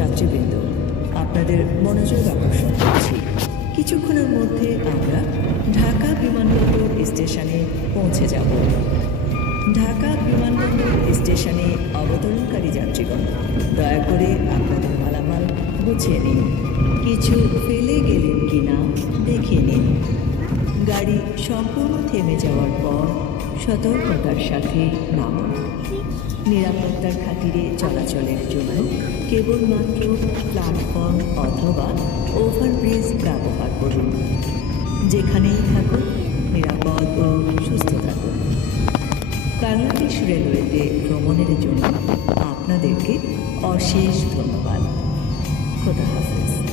যাত্রীবৃন্দ, আপনাদের মনোযোগ আকর্ষণ করছি। কিছুক্ষণের মধ্যে আমরা ঢাকা বিমানবন্দর স্টেশনে পৌঁছে যাব। ঢাকা বিমানবন্দর স্টেশনে অবতরণকারী যাত্রীগণ, দয়া করে আপনাদের মালামাল গুছিয়ে নিন। কিছু ফেলে গেলেন কিনা দেখে নিন। গাড়ি সম্পূর্ণ থেমে যাওয়ার পর সতর্কতার সাথে নামুন। নিরাপত্তার খাতিরে চলাচলের জন্য কেবলমাত্র প্ল্যাটফর্ম অথবা ওভারব্রিজ ব্যবহার করুন। যেখানেই থাকুন নিরাপদ ও সুস্থ থাকুন। বাংলাদেশ রেলওয়েতে ভ্রমণের জন্য আপনাদেরকে অশেষ ধন্যবাদ। খোদা হাফেজ।